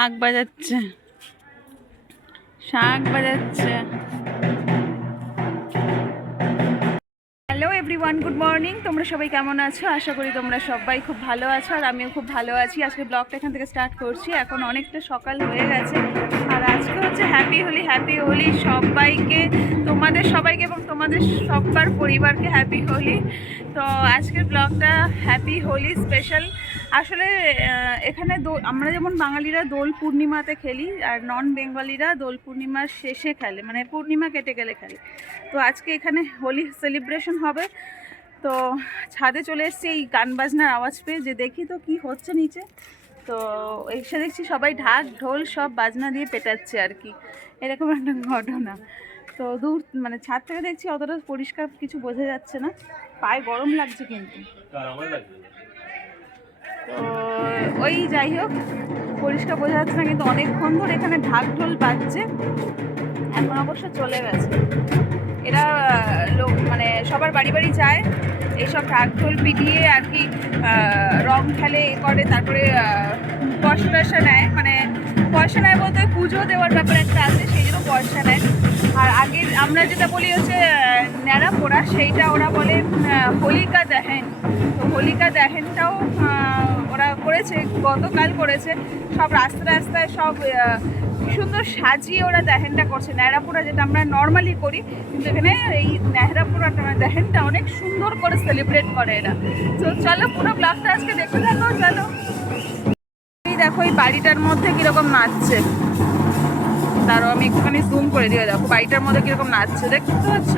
শাক বাজাচ্ছে। শাক বাজাচ্ছে। হ্যালো এভরিওয়ান গুড মর্নিং তোমরা সবাই কেমন আছো? আশা করি তোমরা সবাই খুব ভালো আছো আর আমিও খুব ভালো আছি। আজকে ব্লগটা এখান থেকে স্টার্ট করছি। এখন অনেকটা সকাল হয়ে গেছে। আর আজকে হচ্ছে হ্যাপি হোলি হ্যাপি হোলি। সবাইকে, তোমাদের সবাইকে এবং তোমাদের সবার পরিবারকে হ্যাপি হোলি। তো আজকের ব্লগটা হ্যাপি হোলি স্পেশাল আসলে এখানে আমরা যেমন বাঙালিরা দোল পূর্ণিমাতে খেলি, আর নন বেঙ্গলিরা দোল পূর্ণিমার শেষে খেলে মানে পূর্ণিমা কেটে গেলে খেলে। তো আজকে এখানে হোলি সেলিব্রেশন হবে। তো ছাদে চলে এসেছি, এই গান বাজনার আওয়াজ পেয়ে যে দেখি তো কি হচ্ছে নিচে। তো এসে দেখছি সবাই ঢাক, ঢোল সব বাজনা দিয়ে পেটাচ্ছে আর কি। এরকম একটা ঘটনা। তো দূর মানে ছাদ থেকে দেখছি অতটা পরিষ্কার কিছু বোঝা যাচ্ছে না। পায়ে গরম লাগছে কিন্তু। তো, ওই যাই হোক, পরিষ্কার বোঝা যাচ্ছে না, কিন্তু অনেকক্ষণ ধরে এখানে ঢাক ঢোল বাজছে। এখন অবশ্য চলে গেছে। এরা, লোক মানে সবার বাড়ি বাড়ি যায়, এইসব ঢাক ঢোল পিটিয়ে আর কি রং খেলে এ করে, তারপরে পয়সা নেয়। মানে পয়সা নেয় বলতে পুজো দেওয়ার ব্যাপার একটা আছে, সেই জন্য পয়সা নেয়। আর আগে আমরা যেটা বলি হচ্ছে ন্যাড়া পোড়া, সেইটা ওরা বলে হোলিকা দহন। তো হোলিকা দহনটাও ওরা করেছে, গতকাল করেছে। সব রাস্তা রাস্তায় সব সুন্দর সাজিয়ে ওরা দেহেনটা করছে। ন্যাড়াপুরা যেটা আমরা নর্মালি করি, কিন্তু এখানে এই ন্যাড়াপুরা দেহেনটা অনেক সুন্দর করে সেলিব্রেট করে এরা। তো চলো পুরো ব্লগটা আজকে দেখতে থাকো, চলো। এই বাড়িটার মধ্যে কীরকম নাচছে? তারও আমি একটুখানি জুম করে দিয়ে দেখো বাড়িটার মধ্যে কীরকম নাচছে দেখতে পাচ্ছ?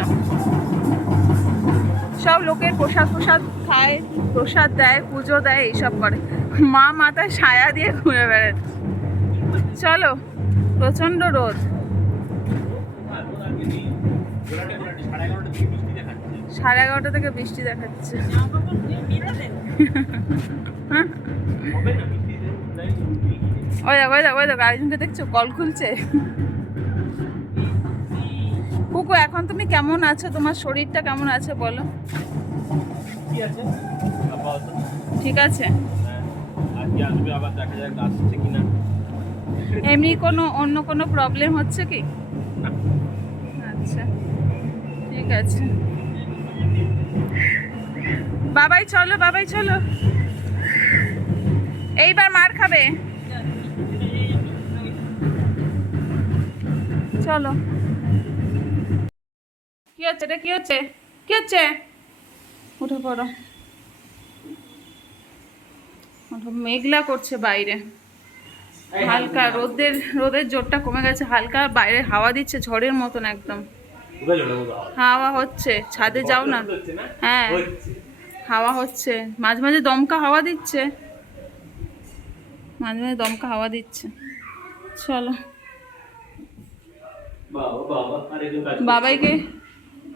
সব লোকের প্রসাদ প্রসাদ খায় প্রসাদ দেয় পুজো দেয় এইসব করে। মা মাথায় ছায়া দিয়ে ঘুরে বেড়াচ্ছে চলো প্রচণ্ড রোদ। সাড়ে এগারোটা থেকে বৃষ্টি দেখাচ্ছে। ওই দেখো ওই দেখো ওই দেখো আরেকজনকে দেখছ? কল খুলছে। কুকু এখন তুমি কেমন আছো? তোমার শরীরটা কেমন আছে বলো। ঠিক আছে। হ্যাঁ এমনি কোনো অন্য কোনো প্রবলেম হচ্ছে কি? আচ্ছা ঠিক আছে। বাবাই চলো বাবাই চলো। এইবার মার খাবে। চলো। কি হচ্ছে এটা কি হচ্ছে? কি হচ্ছে? উঠে পড়ো। মেঘলা করছে বাইরে। হালকা রোদের রোদের জোরটা কমে গেছে হালকা বাইরে হাওয়া দিচ্ছে ঝড়ের মতন একদম। হাওয়া হচ্ছে ছাদে যাও না। হ্যাঁ। হাওয়া হচ্ছে। মাঝে মাঝে দমকা হাওয়া দিচ্ছে। মাঝে মাঝে দমকা হাওয়া দিচ্ছে। চলো বাবা বাবা আরে একটু কাজ করছে। বাবাইকে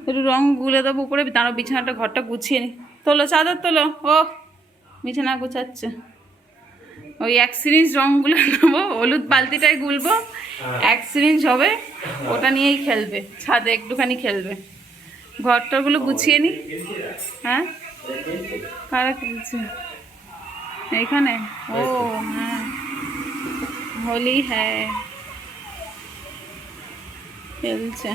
একটু রং গুলে দেবো উপরে তারও বিছানাটা ঘরটা গুছিয়ে নি। তোলো চাদর তোলো। ও বিছানা গুছাচ্ছে। ওই এক সিরিঞ্জ রঙগুলো নেব হলুদ বালতিটাই গুলবো এক সিরিঞ্জ হবে ওটা নিয়েই খেলবে ছাদে একটুখানি খেলবে। ঘরটাগুলো গুছিয়ে নি। হ্যাঁ? কারা খেলছে? এইখানে? ও হ্যাঁ। হোলি হ্যাঁ। লাগছে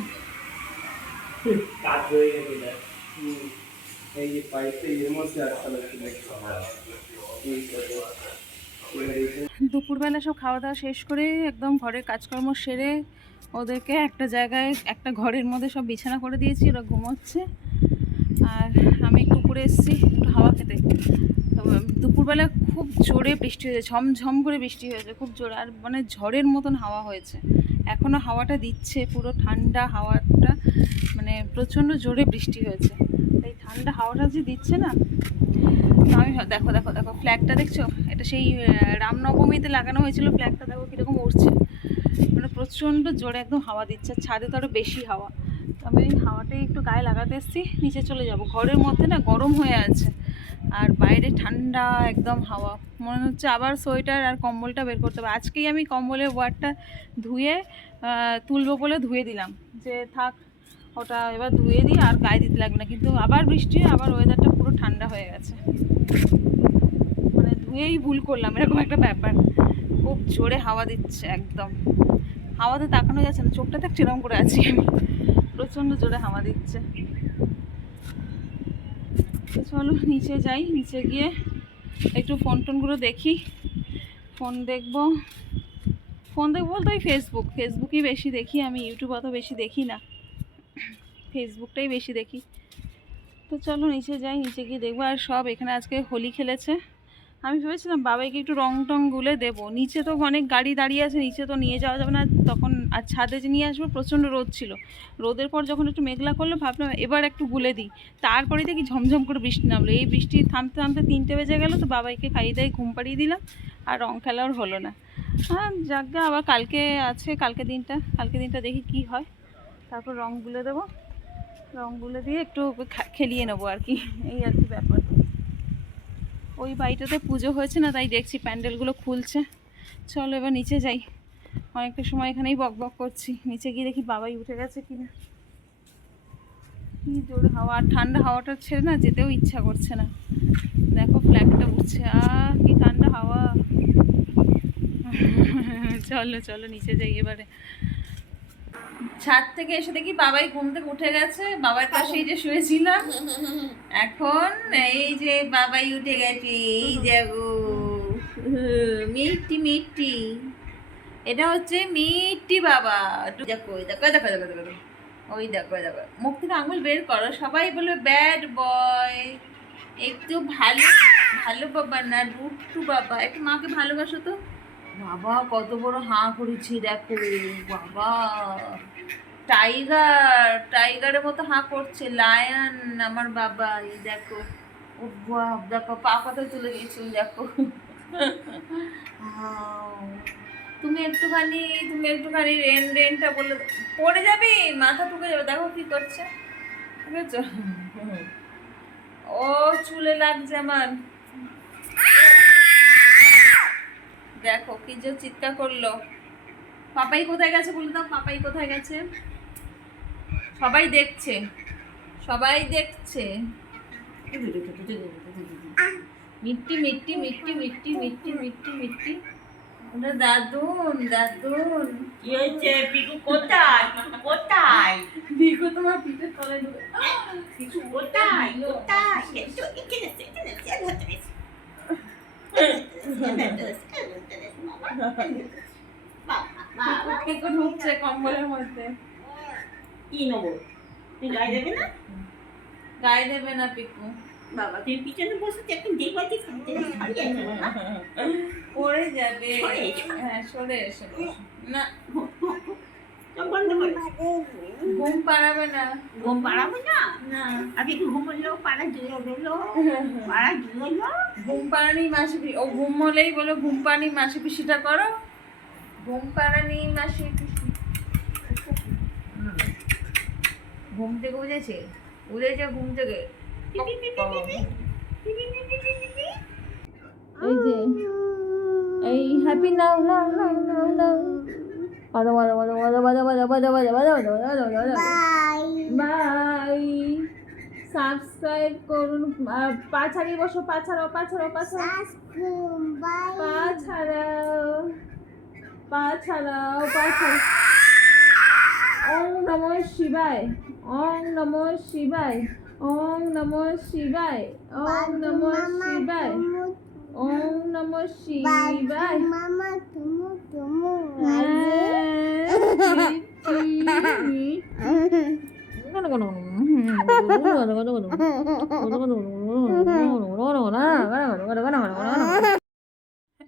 দুপুরবেলা সব খাওয়া দাওয়া শেষ করে একদম ঘরের কাজকর্ম সেরে ওদেরকে একটা জায়গায় একটা ঘরের মধ্যে সব বিছানা করে দিয়েছি ওরা ঘুমোচ্ছে। আর আমি একটু উপরে এসেছি একটু হাওয়া খেতে। দুপুরবেলা খুব জোরে বৃষ্টি হয়েছে ঝমঝম করে বৃষ্টি হয়েছে খুব জোরে। আর মানে ঝড়ের মতন হাওয়া হয়েছে। এখনও হাওয়াটা দিচ্ছে, পুরো ঠান্ডা হাওয়াটা মানে প্রচণ্ড জোরে বৃষ্টি হয়েছে। এই ঠান্ডা হাওয়াটা যে দিচ্ছে না আমি দেখো দেখো দেখো ফ্ল্যাগটা দেখছ? এটা সেই রামনবমীতে লাগানো হয়েছিল ফ্ল্যাগটা দেখো কীরকম উড়ছে। মানে প্রচণ্ড জোরে একদম হাওয়া দিচ্ছে ছাদে তো আরও বেশি হাওয়া। আমি হাওয়াটাই একটু গায়ে লাগাতে এসেছি, নিচে চলে যাব। ঘরের মধ্যে না গরম হয়ে আছে। আর বাইরে ঠান্ডা একদম হাওয়া। মনে হচ্ছে আবার সোয়েটার আর কম্বলটা বের করতে হবে। আজকেই আমি কম্বলের ওয়ারটা ধুয়ে তুলবো বলে ধুয়ে দিলাম। যে থাক, ওটা এবার ধুয়ে দিই আর গায়ে দিতে লাগবে না। কিন্তু আবার বৃষ্টি, আবার ওয়েদারটা পুরো ঠান্ডা হয়ে গেছে। মানে ধুয়েই ভুল করলাম, এরকম একটা ব্যাপার। খুব জোরে হাওয়া দিচ্ছে একদম। হাওয়াতে তাকানো যাচ্ছে না। চোখটা দেখ সেরকম করে আছি আমি। প্রচণ্ড জোরে হাওয়া দিচ্ছে। চলো নিচে যাই। নিচে গিয়ে একটু ফোন টোনগুলো দেখি। ফোন দেখব। ফোন দেখব বলতে ওই ফেসবুক ফেসবুকই বেশি দেখি আমি ইউটিউব অত বেশি দেখি না। ফেসবুকটাই বেশি দেখি। তো চলো নিচে যাই, নিচে গিয়ে দেখব। আর সব এখানে আজকে হোলি খেলেছে। আমি ভেবেছিলাম, বাবাইকে একটু রং টং গুলে দেবো। নিচে তো অনেক গাড়ি দাঁড়িয়ে আছে, নিচে তো নিয়ে যাওয়া যাবে না। তখন আর ছাদে যে নিয়ে আসব, প্রচণ্ড রোদ ছিল। রোদের পর যখন একটু মেঘলা করল, ভাবলাম এবার একটু গুলে দিই। তারপরে দেখি ঝমঝম করে বৃষ্টি নামলো। এই বৃষ্টি থামতে থামতে তিনটে বেজে গেল, তো বাবাইকে খাইয়ে দাই ঘুম পাড়িয়ে দিলাম আর রং খেলা ওর হলো না। হ্যাঁ যাকে আবার কালকে আছে, কালকে দিনটা। কালকে দিনটা দেখি কি হয়। তারপর রং গুলে দেবো। রং গুলে দিয়ে একটু খেলিয়ে নেব আর কি। এই আর কি ব্যাপার। ওই বাড়িটাতে পুজো হয়েছে না, তাই দেখছি প্যান্ডেলগুলো খুলছে। চলো এবার নিচে যাই। অনেকটা সময় এখানেই বক বক করছি। নিচে গিয়ে দেখি বাবাই উঠে গেছে কিনা। কি জোরে হাওয়া, আর ঠান্ডা হাওয়াটা ছেড়ে না যেতেও ইচ্ছা করছে না। দেখো ফ্ল্যাগটা উঠছে। আহ, কি ঠান্ডা হাওয়া। চলো চলো, নিচে যাই এবারে। ছাদ থেকে এসে দেখি বাবাই ঘুম থেকে উঠে গেছে, বাবার পাশেই যে শুয়েছিলাম। এখন এই যে বাবাই উঠে গেছে, এই দেখো। মিষ্টি মিষ্টি। এটা হচ্ছে মিষ্টি বাবা। দেখো দেখো দেখো দেখো দেখো। ওই দেখো দেখো। মুখ থেকে আঙুল বের করো। সবাই বলবে ব্যাড বয় একটু ভালো ভালো বাবা না রুট্টু বাবা। একটু মাকে ভালোবাসো তো। বাবা, কত বড় হাঁ করেছি দেখো, বাবা। টাইগার, টাইগারের মতো হাঁ করছে, লায়ন আমার বাবা, এই দেখো। ও বাপ দেখো, পা কথা তুলে গেছিল দেখো। তুমি একটুখানি তুমি একটুখানি রেন, রেনটা বলে। পড়ে যাবি? মাথা টুকে যাবে, দেখো কি করছে। ও চুলে লাগছে আমার। দেখো কি যে চিৎকার করল। পাপাই কোথায় গেছে বলে দাও পাপাই কোথায় গেছে? সবাই দেখছে সবাই দেখছে। মিট্টি মিট্টি মিট্টি মিট্টি মিট্টি মিট্টি মিট্টি। ওটা দাদুন দাদুন। কি হয়েছে? পিকু কোথায়? পিকু কোথায়? ভিগো তোমার পিঠের তলায় ঢুকে পিকু কোথায়? কোথায়? ঢুকছে কম্বলের মধ্যে। কি নেব? তুই গায়ে দেবে না? গায়ে দেবে না পিকু। বাবা তুই পিছনে বসে এখন পড়ে যাবে। হ্যাঁ সরে এসে। না। বন্ধ করে। ঘুম পাড়াবে না। ঘুম পাড়াবো না? না। আগে একটু ঘুমোলো পাড়া জুড়ে দিলো পাড়া জুড়লো ঘুম পাড়ানি মাসি ও ঘুম হলেই বলো ঘুম পাড়ানি মাসি পিসিটা করো। ঘুম পাড়ানি মাসি পিসি ঘুম থেকে উঠেছে? উঠেছে ঘুম থেকে? এই যে এই হ্যাপি নাও নাও নাও নাও বাদা বাদা বাদা বাদা বাদা বাদা বাদা বাদা বাদা বাদা বাদা বাদা বাই সাবস্ক্রাইব করুন পা ছাড়িয়ে বসো পা ছাড়াও পা ছাড়াও পা ছাড়াও পা ছাড়াও পা ছাড়াও পা ছাড়াও ওং নম শিবায় ওং নম শিবায় ওং নম শিবায় ওং নম শিবায়। ওং নম শিবায়।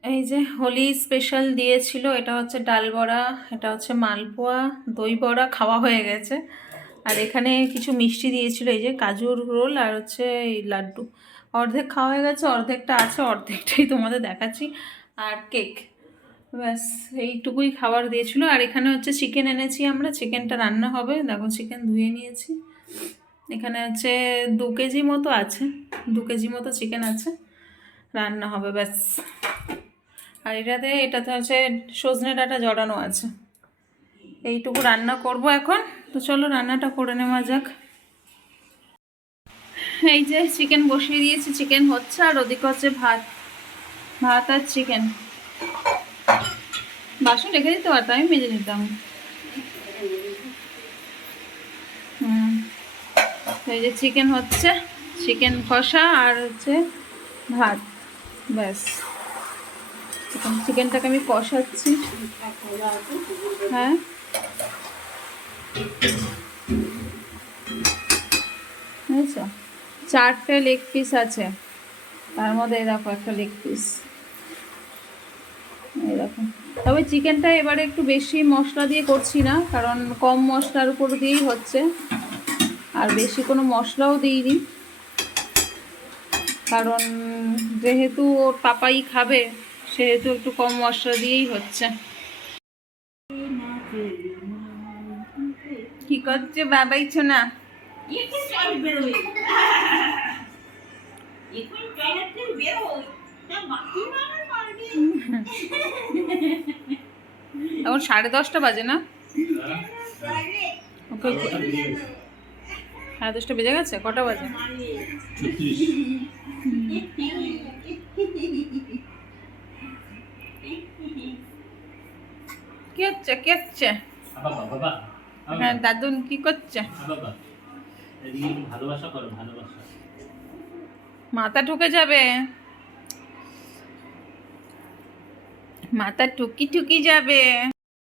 এই যে হোলি স্পেশাল দিয়েছিল এটা হচ্ছে ডাল বড়া এটা হচ্ছে মালপোয়া দই বড়া খাওয়া হয়ে গেছে। আর এখানে কিছু মিষ্টি দিয়েছিল এই যে কাজুর রোল আর হচ্ছে এই লাড্ডু। অর্ধেক খাওয়া হয়ে গেছে, অর্ধেকটা আছে, অর্ধেকটাই তোমাদের দেখাচ্ছি। আর কেক, ব্যাস, এইটুকুই খাবার দিয়েছিল। আর এখানে হচ্ছে চিকেন এনেছি আমরা চিকেনটা রান্না হবে। দেখো চিকেন ধুয়ে নিয়েছি। এখানে হচ্ছে দু কেজি মতো আছে, দু কেজি মতো চিকেন আছে। রান্না হবে, ব্যাস। আর এটাতে এটাতে হচ্ছে সজনে ডাঁটা জড়ানো আছে। এইটুকু রান্না করব এখন। তো চলো রান্নাটা করে নেওয়া যাক। এই যে চিকেন বসিয়ে দিয়েছি, চিকেন হচ্ছে আর ওদিকে হচ্ছে ভাত। ভাত আর চিকেন। বাসন রেখে দিতে পারতাম আমি মেজে নিতাম। হুম। এই যে চিকেন হচ্ছে, চিকেন কষা আর হচ্ছে ভাত, ব্যাস। চিকেনটাকে আমি কষাচ্ছি। হ্যাঁ? বুঝেছ চারটে লেগ পিস আছে। তার মধ্যে এরকম একটা লেগ পিস এরকম তবে চিকেনটা এবারে একটু বেশি মশলা দিয়ে করছি না, কারণ কম মশলার উপর দিয়েই হচ্ছে। আর বেশি কোনো মশলাও দিইনি। কারণ যেহেতু ওর পাপাই খাবে, সেহেতু একটু কম মশলা দিয়েই হচ্ছে। কি করছে বাবাই ছোনা? এখন টয়লেট থেকে সাড়ে দশটা বাজে না? ওকে সাড়ে দশটা বেজে গেছে? কটা বাজে? কি হচ্ছে কি হচ্ছে? হ্যাঁ দাদুন কি করছে? মাথা ঠুকে যাবে। মাথা টুকি টুকি যাবে।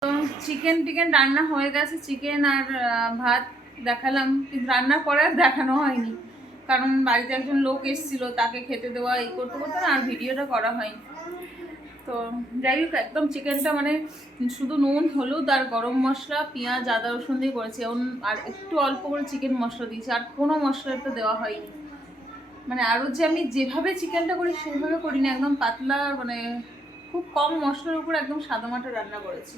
তো চিকেন টিকেন রান্না হয়ে গেছে চিকেন আর ভাত দেখালাম, কিন্তু রান্না করে আর দেখানো হয়নি। কারণ বাড়িতে একজন লোক এসেছিল, তাকে খেতে দেওয়া এই করতে করতে আর ভিডিওটা করা হয়নি। তো যাই হোক একদম চিকেনটা মানে শুধু নুন হলুদ আর গরম মশলা পেঁয়াজ আদা রসুন দিয়ে করেছি। এবং আর একটু অল্প করে চিকেন মশলা দিয়েছি আর কোনো মশলা তো দেওয়া হয়নি। মানে আরও যে আমি যেভাবে চিকেনটা করি সেভাবে করি না একদম পাতলা মানে খুব কম মশলার উপর একদম সাদামাটা রান্না করেছি।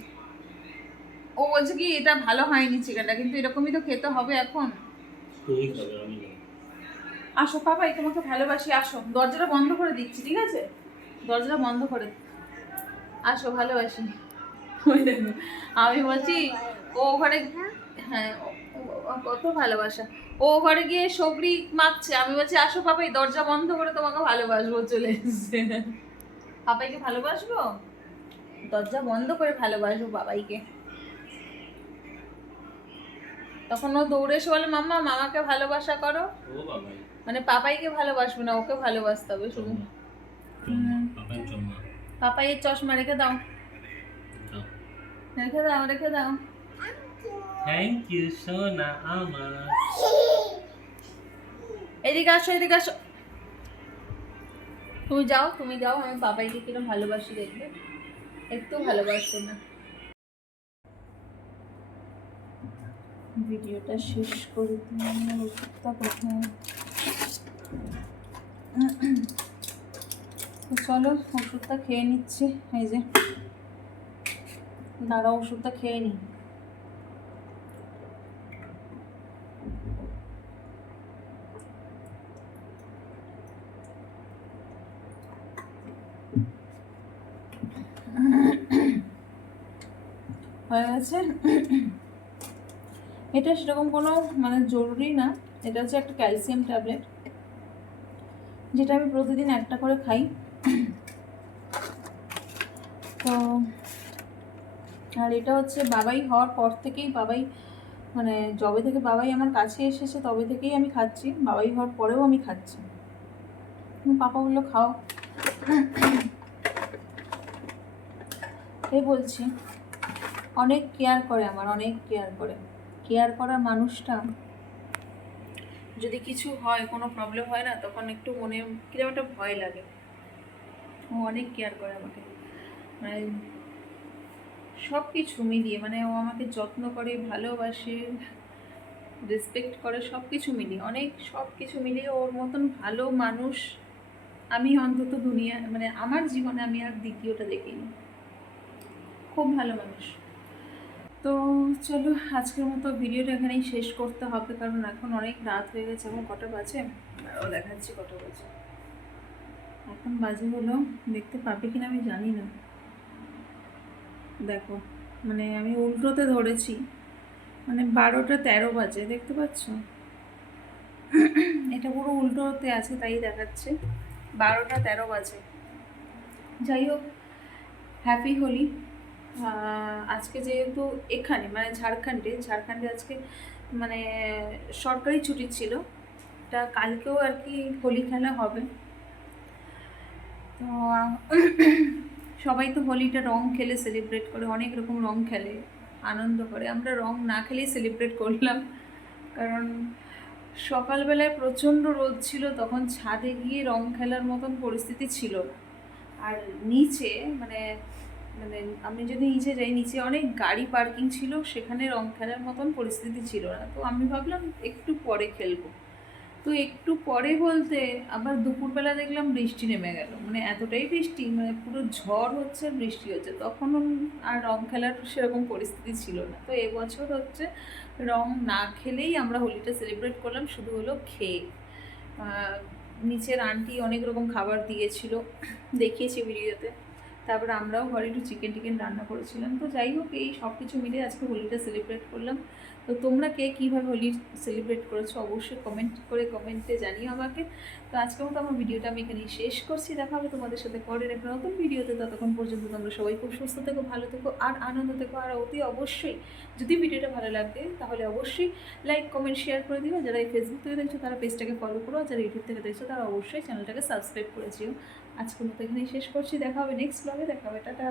ও বলছে কি এটা ভালো হয়নি চিকেনটা কিন্তু এরকমই তো খেতে হবে এখন। আসো পাপাই তোমাকে ভালোবাসি আসো। দরজাটা বন্ধ করে দিচ্ছি ঠিক আছে? দরজাটা বন্ধ করে আসো ভালোবাসি। ওই দেখো, আমি বলছি ও ঘরে হ্যাঁ কত ভালোবাসা। ও ঘরে গিয়ে সবরি মাখছে। আমি বলছি আসো পাপাই দরজা বন্ধ করে তোমাকে ভালোবাসবো চলে এসছে। পাপাইকে ভালোবাসবো? দরজা বন্ধ করে ভালোবাসবো বাবাইকে। তখন ও দৌড়ে এসে বলে মাম্মা মামাকে ভালোবাসা করো। মানে পাপাইকে ভালোবাসবে না ওকে ভালোবাসতে হবে শুধু। চম্মা পাপাইয়ের চশমা রেখে দাও। রেখে দাও রেখে দাও। থ্যাংক ইউ সোনা আমার। এদিকে আসো এদিকে আসো। তুমি যাও তুমি যাও আমি পাপাইকে কিরম ভালোবাসি দেখবে। একটু ভালোবাসবে না। ভিডিওটা শেষ করে ওষুধটা কোথায় চলো, ওষুধটা খেয়ে নিচ্ছি। এই যে। দাঁড়া ওষুধটা খেয়ে নিই হয়ে গেছে। এটা সেরকম কোনো মানে জরুরি না। এটা হচ্ছে একটা ক্যালসিয়াম ট্যাবলেট। যেটা আমি প্রতিদিন একটা করে খাই তো আর এটা হচ্ছে বাবাই হওয়ার পর থেকেই বাবাই মানে যবে থেকে বাবাই আমার কাছে এসেছে তবে থেকেই আমি খাচ্ছি, বাবাই হওয়ার পরেও আমি খাচ্ছি। পাপা বলল খাও। এই বলছি, অনেক কেয়ার করে আমার, অনেক কেয়ার করে। কেয়ার করা মানুষটা যদি কিছু হয়, কোনো প্রবলেম হয় না, তখন একটু মনে কীরকম একটা ভয় লাগে। ও অনেক কেয়ার করে আমাকে। মানে সব কিছু মিলিয়ে মানে ও আমাকে যত্ন করে, ভালোবাসে রেসপেক্ট করে সব কিছু মিলিয়ে, অনেক সব কিছু মিলিয়ে ওর মতন ভালো মানুষ আমি অন্তত দুনিয়া মানে আমার জীবনে আমি আর দ্বিতীয়টা দেখিনি। খুব ভালো মানুষ। তো চলো, আজকের মতো ভিডিওটা এখানেই শেষ করতে হবে, কারণ এখন অনেক রাত হয়ে গেছে, এখন কটা বাজে? আরও দেখাচ্ছি কটা বাজে। এখন বাজে হলো, দেখতে পাবে কিনা আমি জানি না। দেখো মানে আমি উল্টোতে ধরেছি। মানে বারোটা তেরো বাজে, দেখতে পাচ্ছ? এটা পুরো উল্টোতে আছে, তাই দেখাচ্ছে। বারোটা তেরো বাজে। যাই হোক হ্যাপি হোলি। আজকে যেহেতু এখানে মানে ঝাড়খণ্ডে ঝাড়খণ্ডে আজকে মানে সরকারি ছুটি ছিল। তা কালকেও আর কি হোলি খেলা হবে। তো সবাই তো হোলিটা রং খেলে সেলিব্রেট করে, অনেক রকম রং খেলে, আনন্দ করে। আমরা রং না খেলেই সেলিব্রেট করলাম। কারণ সকালবেলায় প্রচণ্ড রোদ ছিল, তখন ছাদে গিয়ে রং খেলার মতন পরিস্থিতি ছিল। আর নিচে মানে মানে আমি যদি নিচে যাই, নিচে অনেক গাড়ি পার্কিং ছিল, সেখানে রং খেলার মতন পরিস্থিতি ছিল না। তো আমি ভাবলাম একটু পরে খেলব। তো একটু পরে বলতে আবার দুপুরবেলা দেখলাম বৃষ্টি নেমে গেল। মানে এতটাই বৃষ্টি মানে পুরো ঝড় হচ্ছে, বৃষ্টি হচ্ছে। তখন আর রং খেলার সেরকম পরিস্থিতি ছিল না। তো এবছর হচ্ছে রং না খেলেই আমরা হোলিটা সেলিব্রেট করলাম, শুধু হলো খেয়ে। নিচের আন্টি অনেক রকম খাবার দিয়েছিল। দেখিয়েছি ভিডিওতে। তারপরে আমরাও ঘরে একটু চিকেন টিকেন রান্না করেছিলাম। তো যাই হোক, এই সব কিছু মিলে আজকে হোলিটা সেলিব্রেট করলাম। তো তোমরা কে কীভাবে হোলি সেলিব্রেট করেছ অবশ্যই কমেন্ট করে কমেন্টে জানিও আমাকে। তো আজকের মতো আমার ভিডিওটা আমি এখানেই শেষ করছি। দেখা হবে তোমাদের সাথে পরের একটা নতুন ভিডিওতে ততক্ষণ পর্যন্ত তোমরা সবাই খুব সুস্থ থেকো, ভালো থেকো আর আনন্দ থেকো। আর অতি অবশ্যই যদি ভিডিওটা ভালো লাগে, তাহলে অবশ্যই লাইক কমেন্ট শেয়ার করে দিও। যারা এই ফেসবুক থেকে দেখছ, তারা পেজটাকে ফলো করো। আর যারা ইউটিউব থেকে দেখছ, তারা অবশ্যই চ্যানেলটাকে সাবস্ক্রাইব করে দিও। আজকের মতো এখানেই শেষ করছি। দেখা হবে নেক্সট ব্লগে দেখা হবে টাটা।